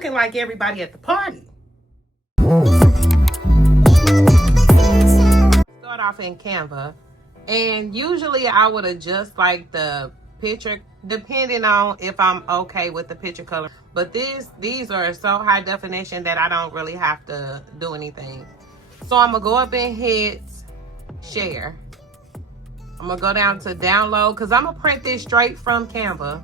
looking like everybody at the party. Start off in Canva, and usually I would adjust like the picture depending on if I'm okay with the picture color. But these are so high definition that I don't really have to do anything. So I'm gonna go up and hit share. I'm gonna go down to download because I'm gonna print this straight from Canva.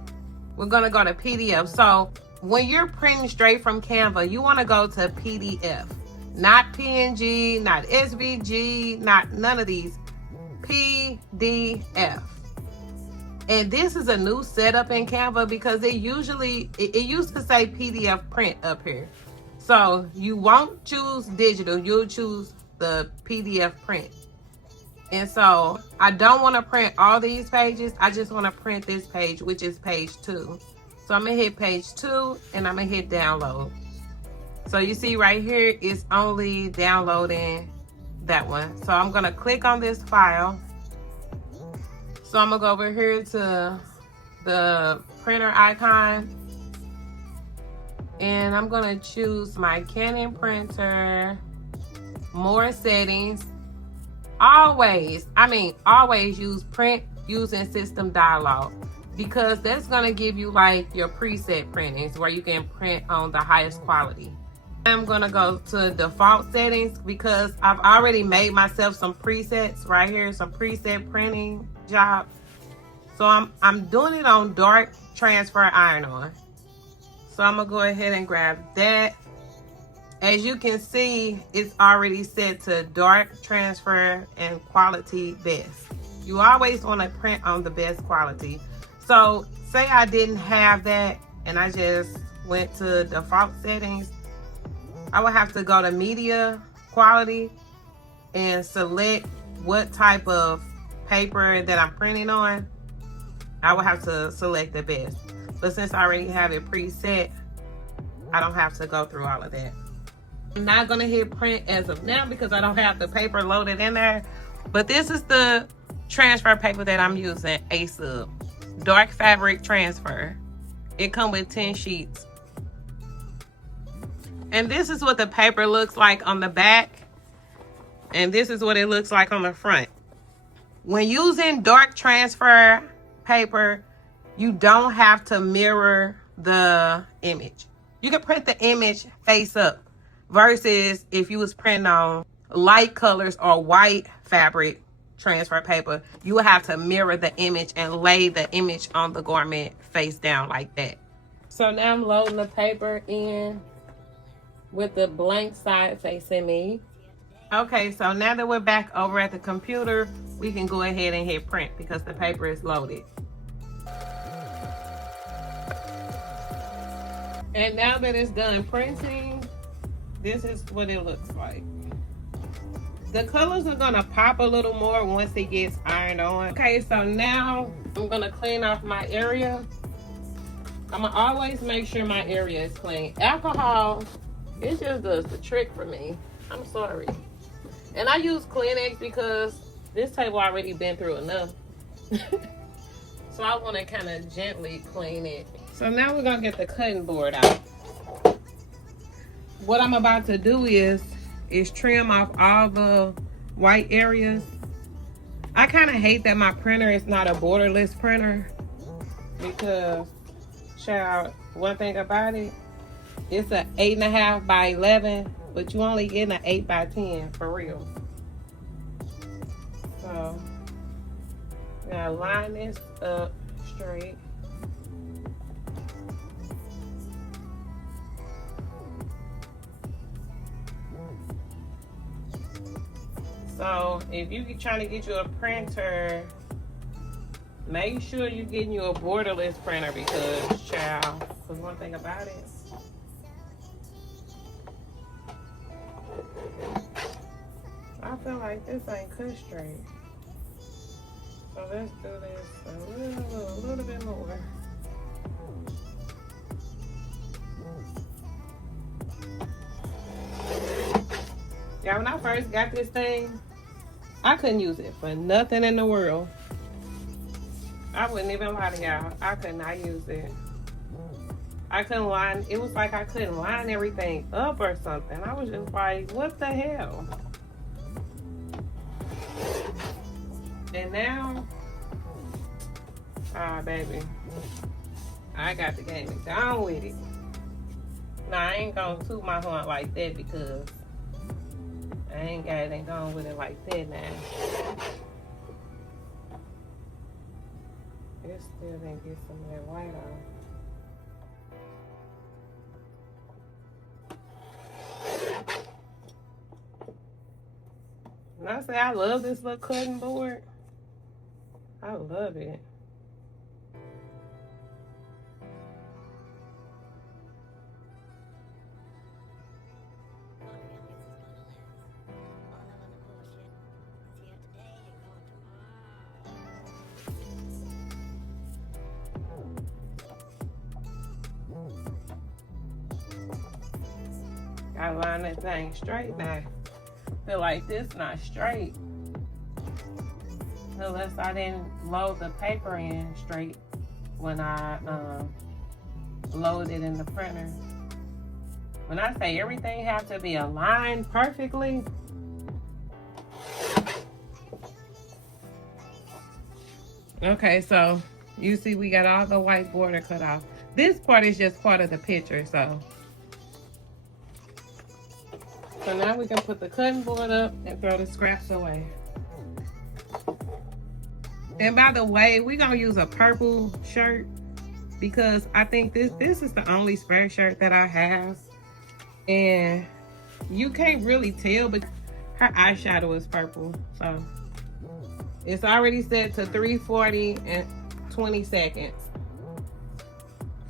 We're gonna go to PDF. So when you're printing straight from Canva, you wanna go to PDF, not PNG, not SVG, not none of these, PDF. And this is a new setup in Canva because it used to say PDF print up here. So you won't choose digital, you'll choose the PDF print. And so I don't want to print all these pages. I just want to print this page, which is page 2. So I'm going to hit page 2 and I'm going to hit download. So you see right here, it's only downloading that one. So I'm going to click on this file. So I'm going to go over here to the printer icon. And I'm going to choose my Canon printer, more settings. Always use print using system dialog because that's going to give you like your preset printings where you can print on the highest quality. I'm going to go to default settings because I've already made myself some presets right here, some preset printing jobs. So I'm doing it on dark transfer iron-on. So I'm going to go ahead and grab that. As you can see, it's already set to dark transfer and quality best. You always want to print on the best quality. So say I didn't have that and I just went to default settings, I would have to go to media quality and select what type of paper that I'm printing on. I would have to select the best. But since I already have it preset, I don't have to go through all of that. I'm not going to hit print as of now because I don't have the paper loaded in there. But this is the transfer paper that I'm using, ASUB. Dark fabric transfer. It comes with 10 sheets. And this is what the paper looks like on the back. And this is what it looks like on the front. When using dark transfer paper, you don't have to mirror the image. You can print the image face up. Versus if you was printing on light colors or white fabric transfer paper, you would have to mirror the image and lay the image on the garment face down like that. So now I'm loading the paper in with the blank side facing me. Okay, so now that we're back over at the computer, we can go ahead and hit print because the paper is loaded. And now that it's done printing, this is what it looks like. The colors are gonna pop a little more once it gets ironed on. Okay, so now I'm gonna clean off my area. I'm gonna always make sure my area is clean. Alcohol, it just does the trick for me. I'm sorry. And I use Kleenex because this table already been through enough. So I wanna kinda gently clean it. So now we're gonna get the cutting board out. What I'm about to do is trim off all the white areas. I kind of hate that my printer is not a borderless printer because, child, one thing about it, it's an 8.5 by 11, but you only getting an 8 by 10 for real. So, I'm gonna line this up straight. So if you're trying to get you a printer, make sure you're getting you a borderless printer because, child, because one thing about it, I feel like this ain't cut straight. So let's do this a little bit more. Yeah, when I first got this thing, I couldn't use it for nothing in the world. I wouldn't even lie to y'all. I could not use it. I couldn't line, it was like I couldn't line everything up or something. I was just like, what the hell? And now, ah, baby, I got the game down with it. Now, I ain't gonna toot my horn like that because I ain't got it and gone with it like that now. It still didn't get some of that white off. And I say I love this little cutting board. I love it. Gotta line that thing straight now. Feel like this not straight. Unless I didn't load the paper in straight when I loaded it in the printer. When I say everything has to be aligned perfectly, okay, so you see we got all the white border cut off. This part is just part of the picture, so now we can put the cutting board up and throw the scraps away. And by the way, we're gonna use a purple shirt because I think this is the only spare shirt that I have. And you can't really tell, but her eyeshadow is purple. So it's already set to 340 and 20 seconds.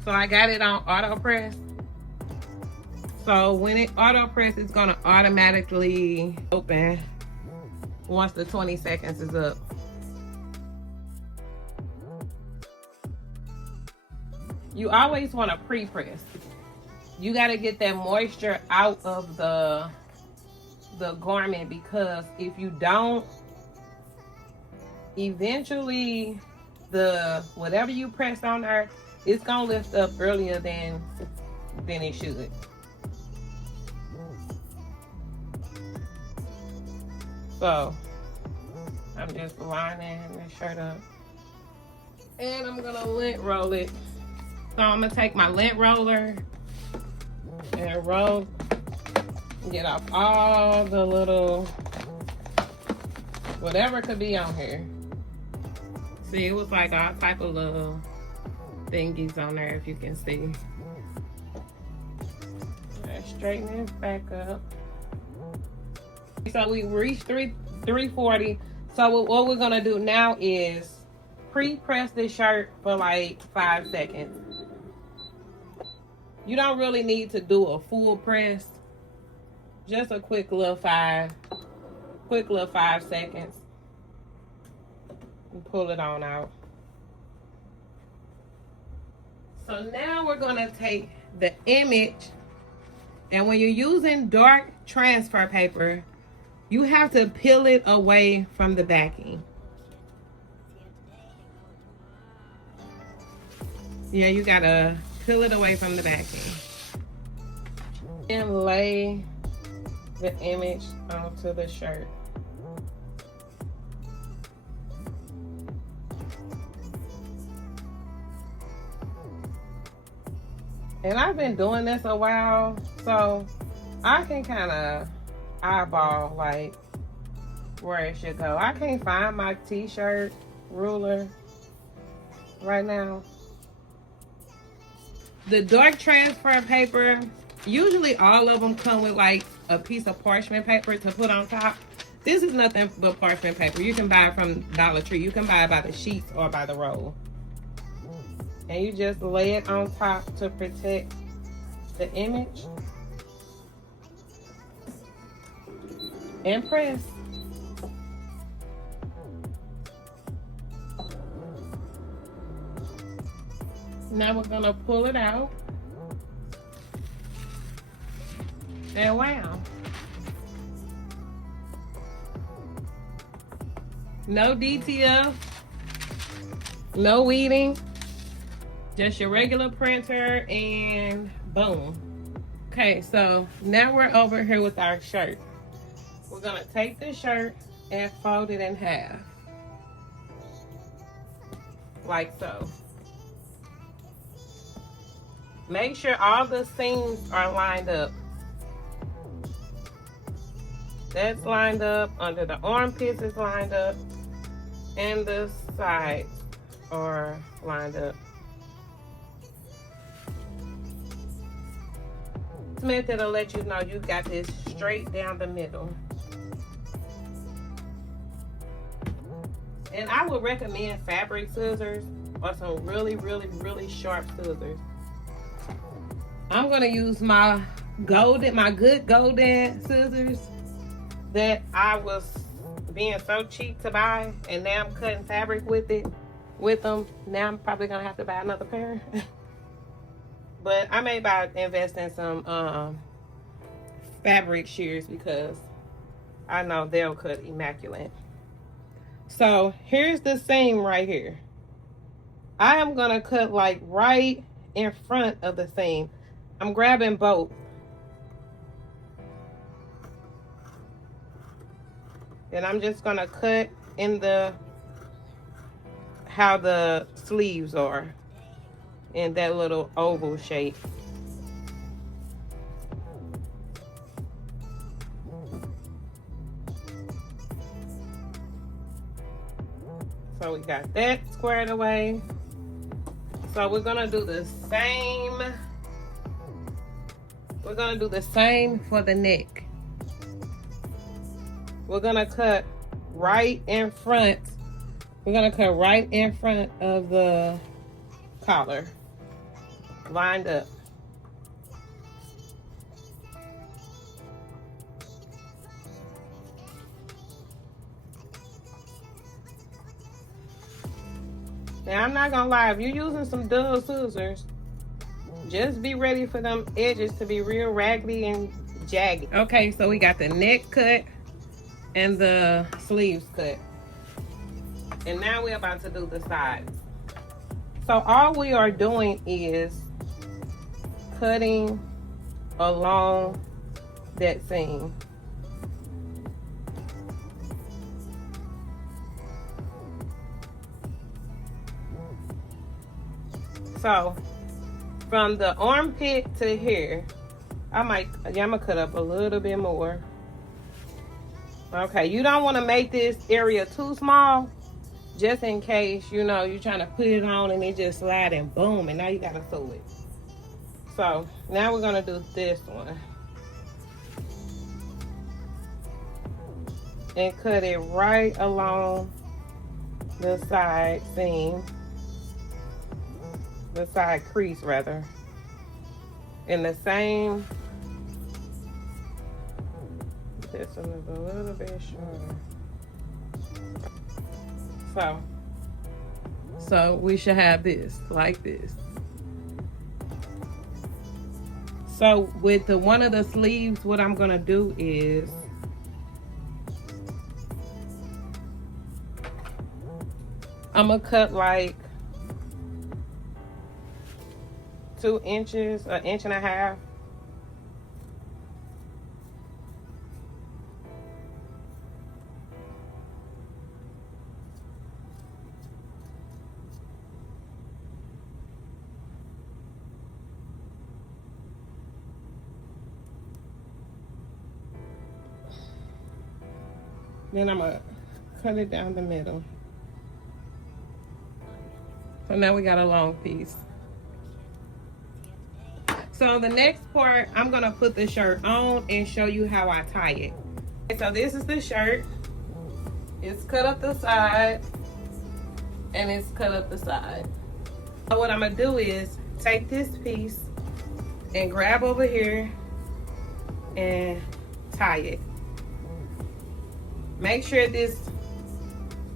So I got it on auto press. So when it auto press, it's gonna automatically open once the 20 seconds is up. You always want to pre-press. You got to get that moisture out of the garment, because if you don't, eventually whatever you press on there, it's gonna lift up earlier than it should. So I'm just lining the shirt up, and I'm gonna lint roll it. So I'm gonna take my lint roller and roll, get off all the little, whatever could be on here. See, it was like all type of little thingies on there, if you can see. Straighten this back up. So we reached 340. So what we're gonna do now is pre-press this shirt for like 5 seconds. You don't really need to do a full press. Just a quick little 5 seconds. And pull it on out. So now we're gonna take the image, and when you're using dark transfer paper, you have to peel it away from the backing. Yeah, you gotta peel it away from the backing. And lay the image onto the shirt. And I've been doing this a while, so I can kind of eyeball like where it should go. I can't find my t-shirt ruler right now. The dark transfer paper, usually all of them come with like a piece of parchment paper to put on top. This is nothing but parchment paper. You can buy it from Dollar Tree. You can buy it by the sheets or by the roll. And you just lay it on top to protect the image. And press. Now we're gonna pull it out. And wow. No DTF. No weeding. Just your regular printer and boom. Okay, so now we're over here with our shirt. We're gonna take the shirt and fold it in half. Like so. Make sure all the seams are lined up. That's lined up, under the armpits is lined up, and the sides are lined up. This method will let you know you got this straight down the middle. And I would recommend fabric scissors or some really, really, really sharp scissors. I'm gonna use my good golden scissors that I was being so cheap to buy, and now I'm cutting fabric with them. Now I'm probably gonna have to buy another pair. But I may invest in some fabric shears because I know they'll cut immaculate. So here's the seam right here. I am gonna cut like right in front of the seam. I'm grabbing both. And I'm just gonna cut in how the sleeves are, in that little oval shape. So we got that squared away. So we're gonna do the same. We're gonna do the same for the neck. We're gonna cut right in front. We're gonna cut right in front of the collar, lined up. Now I'm not gonna lie, if you're using some dull scissors, just be ready for them edges to be real raggedy and jagged. Okay, so we got the neck cut and the sleeves cut. And now we're about to do the sides. So all we are doing is cutting along that seam. So from the armpit to here, I'm gonna cut up a little bit more. Okay, you don't want to make this area too small, just in case, you know, you're trying to put it on and it just slide and boom, and now you gotta sew it. So now we're gonna do this one and cut it right along the side seam, the side crease rather, in the same. This one is a little bit shorter. So we should have this like this. So with one of the sleeves, what I'm gonna do is I'm gonna cut like 2 inches, 1.5 inches. Then I'm gonna cut it down the middle. So now we got a long piece. So the next part, I'm gonna put the shirt on and show you how I tie it. Okay, so this is the shirt. It's cut up the side and it's cut up the side. So what I'm gonna do is take this piece and grab over here and tie it. Make sure this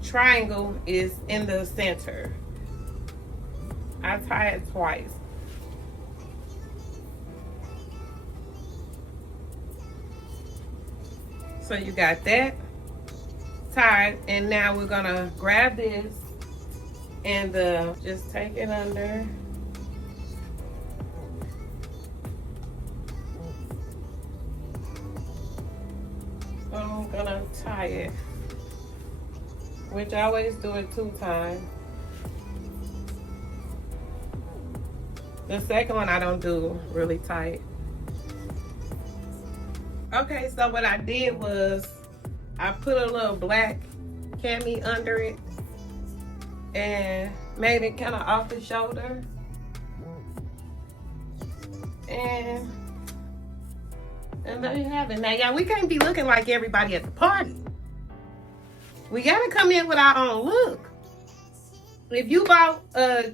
triangle is in the center. I tie it twice. So you got that tied, and now we're gonna grab this and just take it under gonna tie it, which I always do it 2 times. The second one I don't do really tight. Okay, so what I did was I put a little black cami under it and made it kind of off the shoulder. And there you have it. Now, y'all, we can't be looking like everybody at the party. We gotta come in with our own look. If you bought a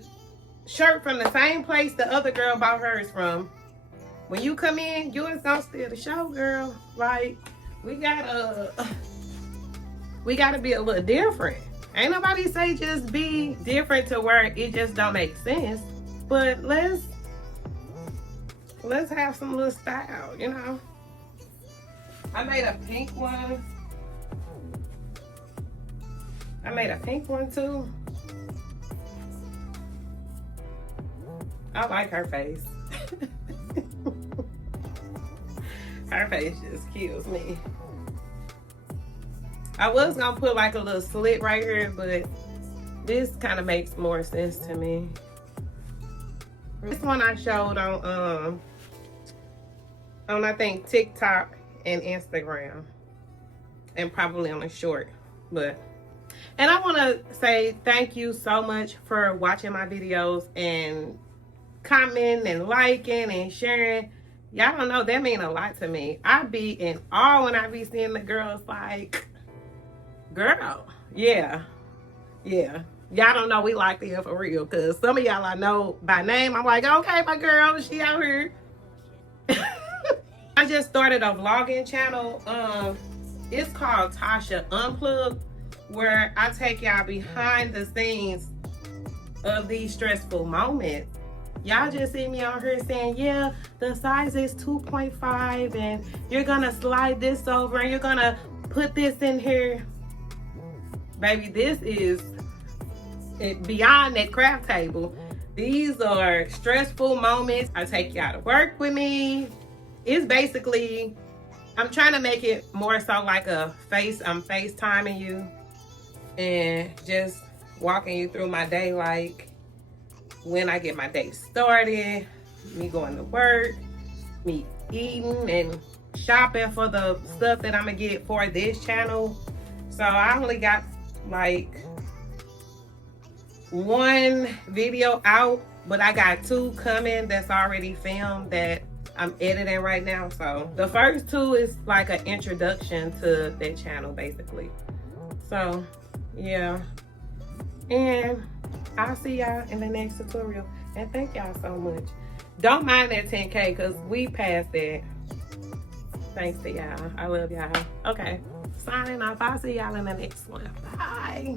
shirt from the same place the other girl bought hers from, when you come in, you is gonna steal the show, girl. Like, we gotta be a little different. Ain't nobody say just be different to where it just don't make sense. But let's have some little style, you know. I made a pink one. I made a pink one too. I like her face. Her face just kills me. I was gonna put like a little slit right here, but this kind of makes more sense to me. This one I showed on I think TikTok and Instagram, and probably on a short. And I want to say thank you so much for watching my videos and commenting and liking and sharing. Y'all don't know, that mean a lot to me. I be in awe when I be seeing the girls like, girl, yeah. Y'all don't know we like them for real, because some of y'all I know by name. I'm like, okay, my girl, she out here. I just started a vlogging channel. It's called Tasha Unplugged, where I take y'all behind the scenes of these stressful moments. Y'all just see me on here saying, yeah, the size is 2.5 and you're gonna slide this over and you're gonna put this in here. Baby, this is beyond that craft table. These are stressful moments. I take y'all to work with me. It's basically, I'm trying to make it more so like I'm FaceTiming you and just walking you through my day, like when I get my day started, me going to work, me eating and shopping for the stuff that I'm gonna get for this channel. So I only got like 1 video out, but I got 2 coming that's already filmed that I'm editing right now. So the first 2 is like an introduction to that channel basically. So yeah, and I'll see y'all in the next tutorial, and thank y'all so much. Don't mind that 10K because we passed that. Thanks to y'all. I love y'all. Okay, signing off. I'll see y'all in the next one. Bye.